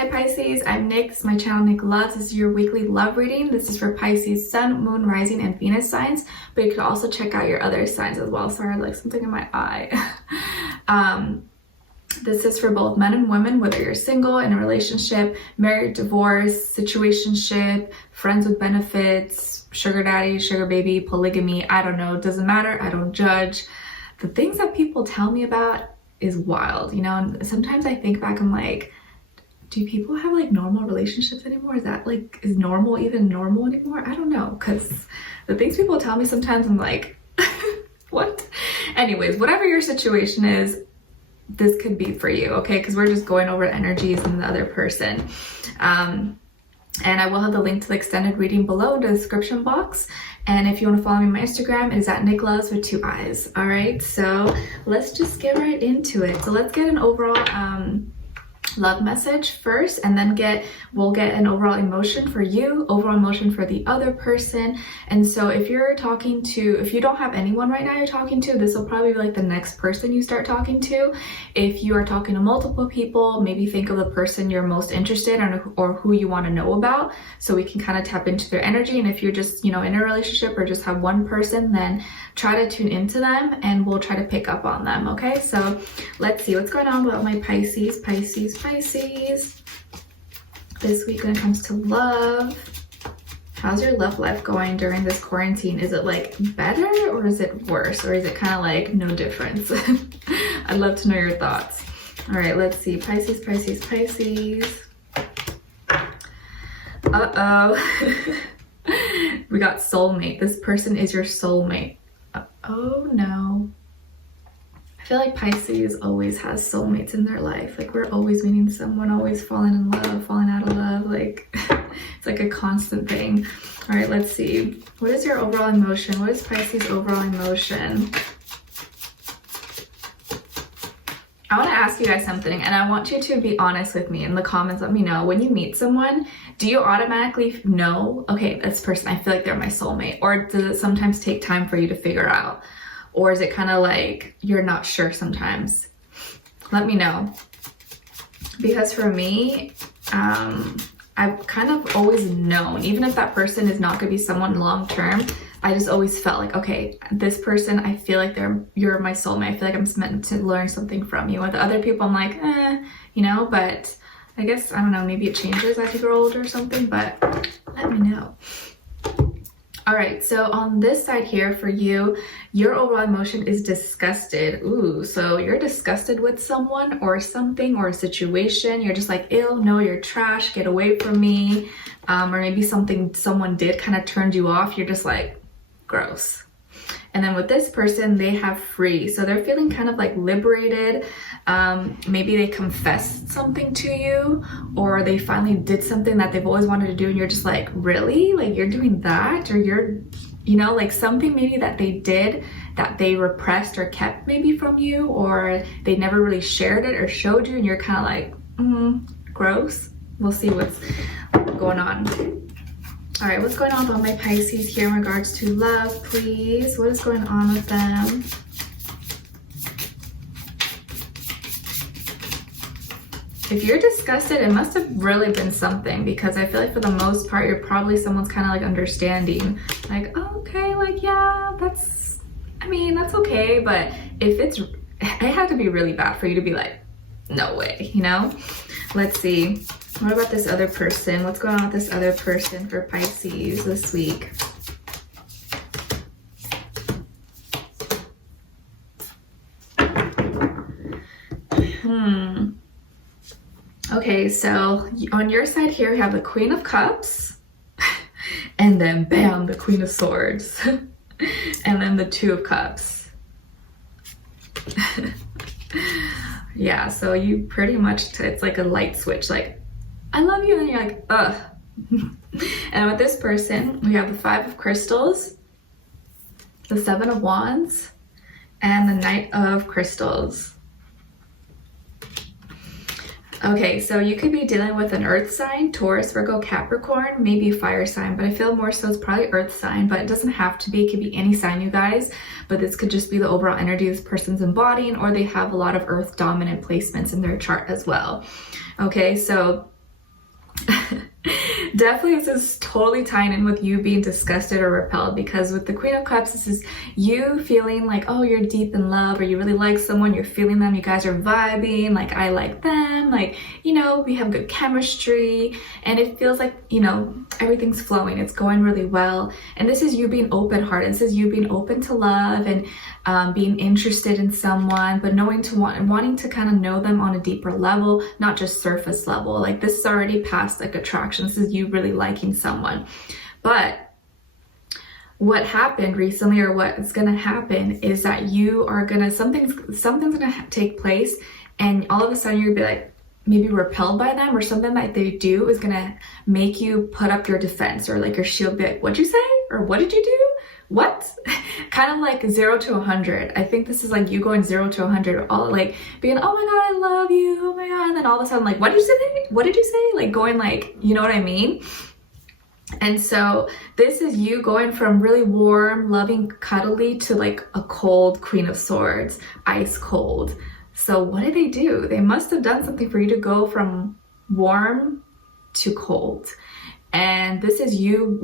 Hi Pisces, I'm Nick. This is my channel Nicloves. This is your weekly love reading. This is for Pisces Sun, Moon, Rising, and Venus signs, but you can also check out your other signs as well. Sorry, like something in my eye. This is for both men and women, whether you're single, in a relationship, married, divorced, situationship, friends with benefits, sugar daddy, sugar baby, polygamy. I don't know. It doesn't matter. I don't judge. The things that people tell me about is wild, you know? And sometimes I think back, I'm like, do people have like normal relationships anymore? Is that like, is normal even normal anymore? I don't know, because the things people tell me sometimes I'm like, what? Anyways, whatever your situation is, this could be for you, okay? Because we're just going over energies and the other person. And I will have the link to the extended reading below in the description box. And if you want to follow me on my Instagram, it is at Nicloves with 2 eyes. All right, so let's just get right into it. So let's get an overall love message first, and then we'll get an overall emotion for you, overall emotion for the other person. And so if you don't have anyone right now you're talking to, this will probably be like the next person you start talking to. If you are talking to multiple people, maybe think of the person you're most interested in or who you want to know about, so we can kind of tap into their energy. And if you're just, you know, in a relationship or just have one person, then try to tune into them and we'll try to pick up on them. Okay, so let's see what's going on with my Pisces this week when it comes to love. How's your love life going during this quarantine? Is it like better or is it worse, or is it kind of like no difference? I'd love to know your thoughts. All right, let's see. Pisces. Uh-oh. We got soulmate. This person is your soulmate. Oh no. I feel like Pisces always has soulmates in their life. Like, we're always meeting someone, always falling in love, falling out of love. Like, it's like a constant thing. All right, let's see. What is your overall emotion? What is Pisces' overall emotion? I want to ask you guys something, and I want you to be honest with me in the comments. Let me know, when you meet someone, do you automatically know, okay, this person, I feel like they're my soulmate? Or does it sometimes take time for you to figure out? Or is it kind of like you're not sure sometimes? Let me know. Because for me, I've kind of always known, even if that person is not going to be someone long term, I just always felt like, okay, this person, I feel like you're my soulmate. I feel like I'm meant to learn something from you. With other people, I'm like, you know, but I guess, I don't know, maybe it changes as you grow older or something, but let me know. All right, so on this side here for you, your overall emotion is disgusted. Ooh, so you're disgusted with someone or something or a situation. You're just like, ew, no, you're trash, get away from me. Or maybe someone did kind of turned you off. You're just like, gross. And then with this person, they have free. So they're feeling kind of like liberated. Maybe they confessed something to you, or they finally did something that they've always wanted to do, and you're just like, really? Like, you're doing that? Or you're, you know, like something maybe that they did that they repressed or kept maybe from you, or they never really shared it or showed you, and you're kind of like, gross. We'll see what's going on. All right, what's going on with my Pisces here in regards to love, please? What is going on with them? If you're disgusted, it must have really been something, because I feel like for the most part, you're probably someone's kind of like understanding. Like, oh, okay, like, yeah, that's okay. But if it had to be really bad for you to be like, no way, you know? Let's see. What about this other person? What's going on with this other person for Pisces this week? Okay, so on your side here, we have the Queen of Cups, and then bam, the Queen of Swords, and then the Two of Cups. Yeah, so you pretty much, it's like a light switch, like, I love you, and then you're like, ugh. And with this person, we have the Five of Crystals, the Seven of Wands, and the Knight of Crystals. Okay, so you could be dealing with an earth sign, Taurus, Virgo, Capricorn, maybe a fire sign, but I feel more so it's probably earth sign, but it doesn't have to be. It could be any sign, you guys, but this could just be the overall energy this person's embodying, or they have a lot of earth dominant placements in their chart as well. Okay, so Definitely, this is totally tying in with you being disgusted or repelled, because with the Queen of Cups, this is you feeling like, oh, you're deep in love, or you really like someone, you're feeling them, you guys are vibing, like I like them, like, you know, we have good chemistry, and it feels like, you know, everything's flowing, it's going really well. And this is you being open-hearted, this is you being open to love and being interested in someone, but wanting to kind of know them on a deeper level, not just surface level. Like this is already past like attraction. This is you really liking someone. But what happened recently, or what is gonna happen, is that you are gonna, something's gonna take place, and all of a sudden you're gonna be like, maybe repelled by them, or something that they do is gonna make you put up your defense, or like your shield, be like, what'd you say? Or what did you do? What? Kind of like 0 to 100. I think this is like you going 0 to 100, all like being, oh my god, I love you, oh my god, and then all of a sudden like, what did you say? What did you say? Like going like, you know what I mean? And so this is you going from really warm, loving, cuddly to like a cold Queen of Swords, ice cold. So what did they do? They must have done something for you to go from warm to cold. And this is you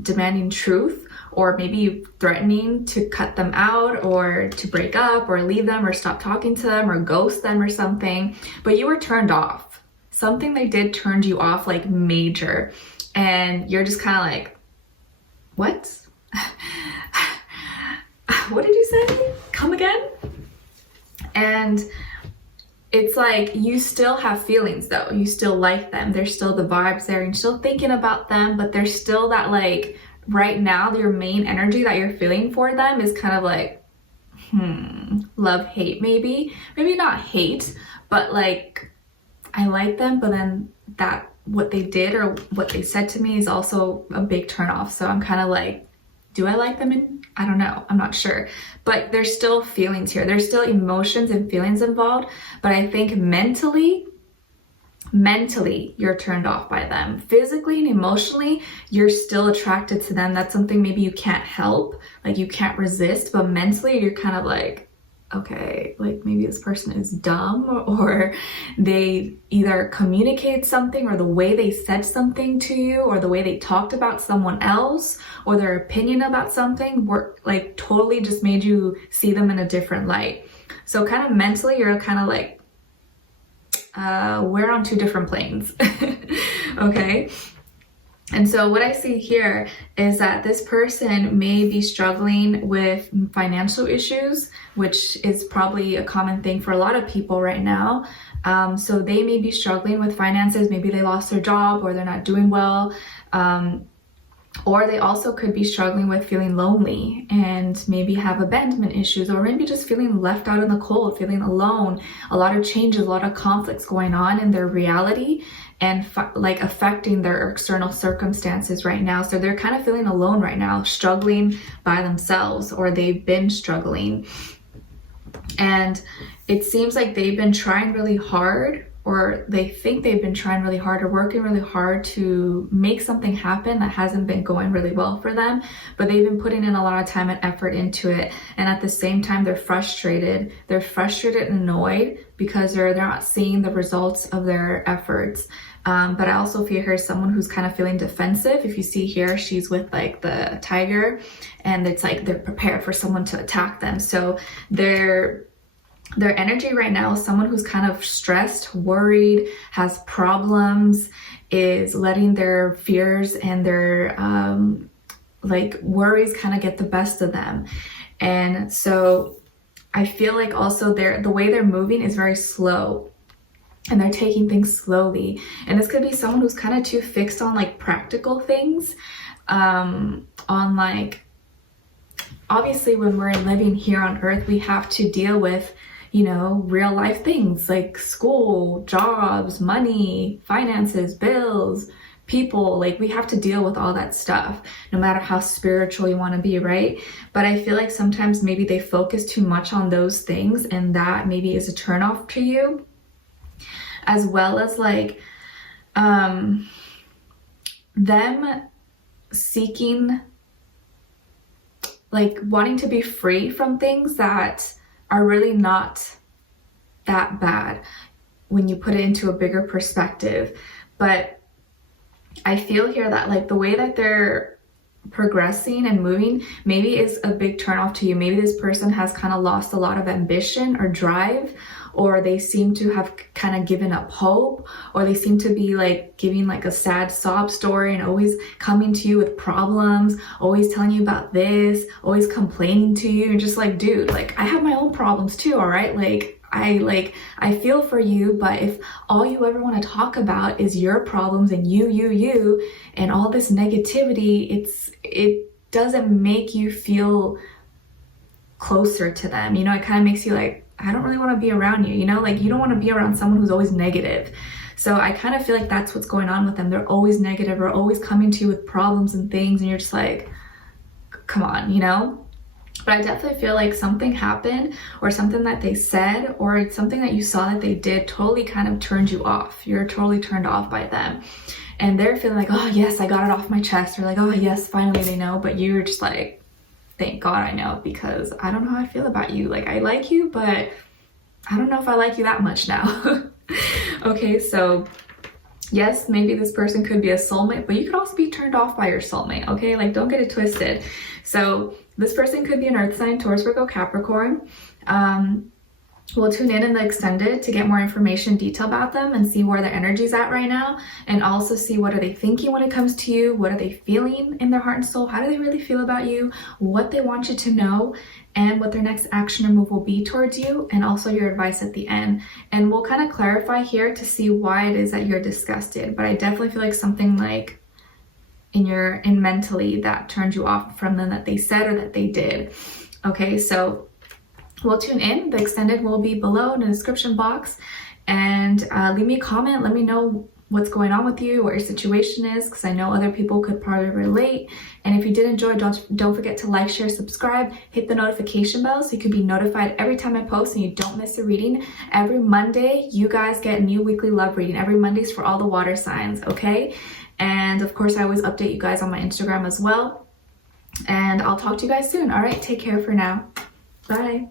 demanding truth, or maybe threatening to cut them out, or to break up, or leave them, or stop talking to them, or ghost them or something. But you were turned off. Something they did turned you off, like major. And you're just kind of like, what? What did you say? Come again? And it's like you still have feelings though. You still like them. There's still the vibes there. You're still thinking about them, but there's still that like, right now, your main energy that you're feeling for them is kind of like, love, hate, maybe not hate, but like, I like them, but then that what they did or what they said to me is also a big turn off. So I'm kind of like, do I like them? And I don't know, I'm not sure, but there's still feelings here. There's still emotions and feelings involved, but I think mentally you're turned off by them. Physically and emotionally, you're still attracted to them. That's something maybe you can't help, like you can't resist, but mentally you're kind of like, okay, like maybe this person is dumb, or they either communicate something, or the way they said something to you, or the way they talked about someone else, or their opinion about something were like totally just made you see them in a different light. So kind of mentally you're kind of like, we're on two different planes. Okay. And so what I see here is that this person may be struggling with financial issues, which is probably a common thing for a lot of people right now. So they may be struggling with finances. Maybe they lost their job, or they're not doing well. Or they also could be struggling with feeling lonely, and maybe have abandonment issues, or maybe just feeling left out in the cold, feeling alone. A lot of changes, a lot of conflicts going on in their reality, and like affecting their external circumstances right now. So they're kind of feeling alone right now, struggling by themselves, or they've been struggling. And it seems like they've been trying really hard, or they think they've been trying really hard, or working really hard to make something happen that hasn't been going really well for them, but they've been putting in a lot of time and effort into it. And at the same time, they're frustrated. They're frustrated and annoyed because they're not seeing the results of their efforts. But I also feel here someone who's kind of feeling defensive. If you see here, she's with like the tiger, and it's like they're prepared for someone to attack them. So their energy right now is someone who's kind of stressed, worried, has problems, is letting their fears and their like worries kind of get the best of them. And so I feel like also the way they're moving is very slow, and they're taking things slowly. And this could be someone who's kind of too fixed on like practical things, on like, obviously when we're living here on earth, we have to deal with, you know, real life things like school, jobs, money, finances, bills, people. Like we have to deal with all that stuff, no matter how spiritual you want to be, right? But I feel like sometimes maybe they focus too much on those things, and that maybe is a turnoff to you, as well as like them seeking, like wanting to be free from things that are really not that bad when you put it into a bigger perspective. But I feel here that like the way that they're progressing and moving maybe is a big turnoff to you. Maybe this person has kind of lost a lot of ambition or drive, or they seem to have kind of given up hope, or they seem to be like giving like a sad sob story and always coming to you with problems, always telling you about this, always complaining to you, and just like, dude, like I have my own problems too, all right? I feel for you, but if all you ever want to talk about is your problems and you and all this negativity, it doesn't make you feel closer to them. You know, it kind of makes you like, I don't really want to be around you, you know, like you don't want to be around someone who's always negative. So I kind of feel like that's what's going on with them. They're always negative or always coming to you with problems and things, and you're just like, come on, you know? But I definitely feel like something happened, or something that they said, or something that you saw that they did totally kind of turned you off. You're totally turned off by them. And they're feeling like, oh yes, I got it off my chest. Or like, oh yes, finally they know. But you're just like, thank God I know, because I don't know how I feel about you. Like I like you, but I don't know if I like you that much now. Okay, so yes, maybe this person could be a soulmate, but you could also be turned off by your soulmate, okay? Like don't get it twisted. So this person could be an earth sign, Taurus, Virgo, Capricorn. We'll tune in the extended to get more information, detail about them, and see where their energy's at right now, and also see what are they thinking when it comes to you, what are they feeling in their heart and soul, how do they really feel about you, what they want you to know, and what their next action or move will be towards you, and also your advice at the end. And we'll kind of clarify here to see why it is that you're disgusted, but I definitely feel like something like in mentally that turned you off from them, that they said or that they did. Okay, so we'll tune in. The extended will be below in the description box, and leave me a comment. Let me know what's going on with you, what your situation is, because I know other people could probably relate. And if you did enjoy, don't forget to like, share, subscribe, hit the notification bell so you can be notified every time I post and you don't miss a reading. Every Monday, you guys get a new weekly love reading. Every Monday's for all the water signs, okay? And of course, I always update you guys on my Instagram as well. And I'll talk to you guys soon. All right, take care for now. Bye.